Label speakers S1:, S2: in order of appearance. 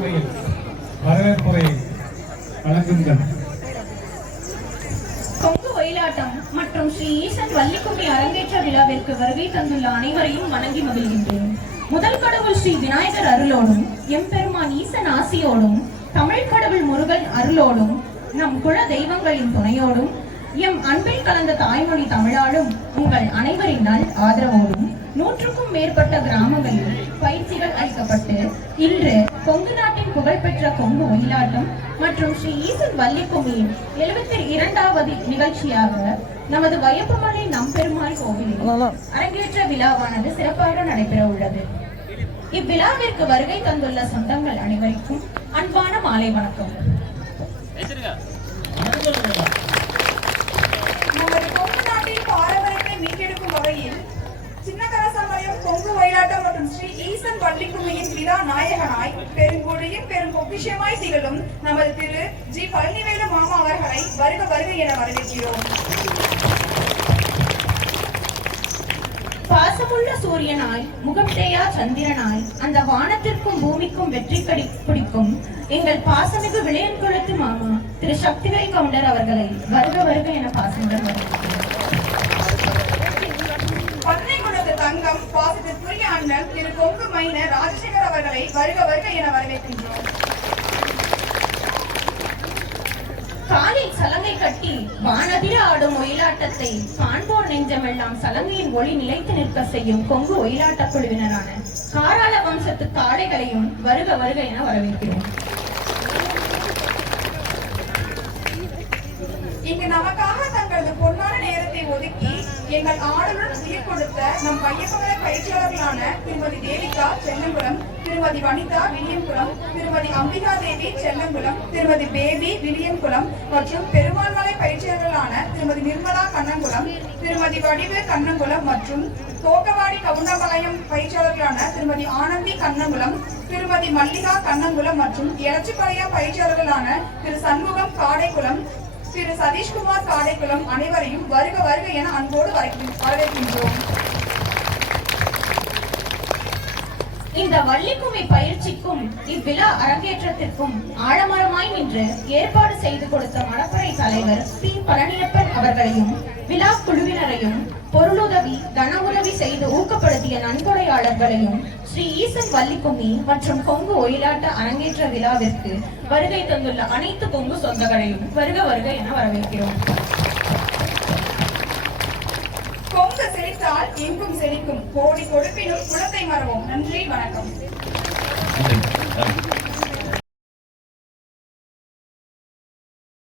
S1: முறையில் வரவேற்புரை வழங்குங்கள்.
S2: கொங்கு ஒயிலாட்டம் மற்றும் ஸ்ரீ ஈசன் வள்ளிக்கும்மி அரங்கேற்ற விழாவிற்கு வருகை தந்துள்ள அனைவரையும் வணங்கி மகிழ்கின்றேன். முதல் கடவுள் ஸ்ரீ விநாயகர் அருளோடும் எம்பெருமான் ஈசன் ஆசியோடும் தமிழ் கடவுள் முருகன் அருளோடும் நம் குல தெய்வங்களின் துணையோடும் எம் அன்பில் கலந்த தாய்மொழி தமிழாலும் உங்கள் அனைவரின் நல் ஆதரவோடும் நூற்றுக்கும் மேற்பட்ட கிராமங்களில் பயிற்சிகள் அளிக்கப்பட்டு இன்று கொங்கு நாட்டின் புகழ்பெற்ற கொங்கு ஒயிலாட்டம் மற்றும் ஸ்ரீ ஈசன் வள்ளிக்கும்மியின் எழுபத்தி இரண்டாவது நிகழ்ச்சியாக நமது வயப்பமலை நம்பெருமாள் கோவிலில் அரங்கேற்ற விழாவானது சிறப்பாக நடைபெற உள்ளது. இவ்விழாவிற்கு வருகை தந்துள்ள சொந்தங்கள் அனைவருக்கும் அன்பான மாலை வணக்கம்.
S3: கொங்கு வயலாட்டம் மற்றும் ஸ்ரீ ஈசன் பள்ளிக்குமையின் விழா நாயகனாய் பெருங்குடியின் பெரும் பொக்கிஷமாய் திகழும் நமது திரு ஜி பழனிவேலு மாமா அவர்களை வருக வருக என வரவேற்கிறோம்.
S2: பாசமுள்ள சூரியனாய் முகம்தேயா சந்திரனாய் அந்த வானத்திற்கும் பூமிக்கும் வெற்றி கடி பிடிக்கும் எங்கள் பாசமிகு விளையன் குலத்து மாமா திரு சக்திவேல் கவுண்டர் அவர்களை வருக வருக என பாசமுடன் வரவேற்கிறோம்.
S3: அண்ணன் திரு கொங்கு மைனர் ராஜசேகர் அவர்களை வருக வருக என வரவேற்கின்றோம்.
S2: காலில் சலங்கை கட்டி வானதிர ஆடும் ஒயிலாட்டத்தை காண்போர் நெஞ்சமெல்லாம் சலங்கையின் ஒளி நிலைத்து நிற்க செய்யும் கொங்கு ஒயிலாட்ட குழுவினரான காராள வம்சத்து காளைகளையும் வருக வருக என வரவேற்கிறோம்.
S3: இங்கு நமக்காக தங்களது பொன்னான நேரத்தை ஒதுக்கி எங்கள் ஆடலுடன் நம் பையப்பமலை பயிற்சியாளர்களான திருமதி தேவிகா செல்லங்குளம் திருமதி வனிதா வில்லியம்குளம் திருமதி அம்பிகா தேவி செல்லங்குளம் திருமதி பேபி வில்லியம்குளம் மற்றும் பெருமாள்மலை பயிற்சியாளர்களான திருமதி நிர்மலா கண்ணங்குளம் திருமதி வடிவு கண்ணங்குளம் மற்றும் தோக்கவாடி கவுண்டபாளையம் பயிற்சியாளர்களான திருமதி ஆனந்தி கண்ணங்குளம் திருமதி மல்லிகா கண்ணங்குளம் மற்றும் எலச்சிப்பாளையம் பயிற்சியாளர்களான திரு சண்முகம் காடைக்குளம் திரு சதீஷ்குமார் காடைக்குளம் அனைவரையும் வருக வருக என அன்போடு வரவேற்கின்றோம்.
S2: இந்த வள்ளிக்கும்மி பயிற்சிக்கும் இவ்விழா அரங்கேற்றத்திற்கும் ஆழமரமாய் நின்று ஏற்பாடு செய்து கொடுத்த மணப்பறை தலைவர் பி. பழனியப்பன் அவர்களையும் விழா குழுவினரையும் பொருளுதவி தன உதவி செய்து ஊக்கப்படுத்திய நன்கொடையாளர்களையும் ஸ்ரீ ஈசன் வள்ளிக்கும்மி மற்றும் கொங்கு ஒயிலாட்ட அரங்கேற்ற விழாவிற்கு வருகை தந்துள்ள அனைத்து கொங்கு சொந்தங்களையும் வருக வருக என வரவேற்கிறோம்.
S3: செழித்தால் எங்கும் செழிக்கும். கோடி கொடுப்பினும் குளத்தை மறவோம் நன்றி வணக்கம்.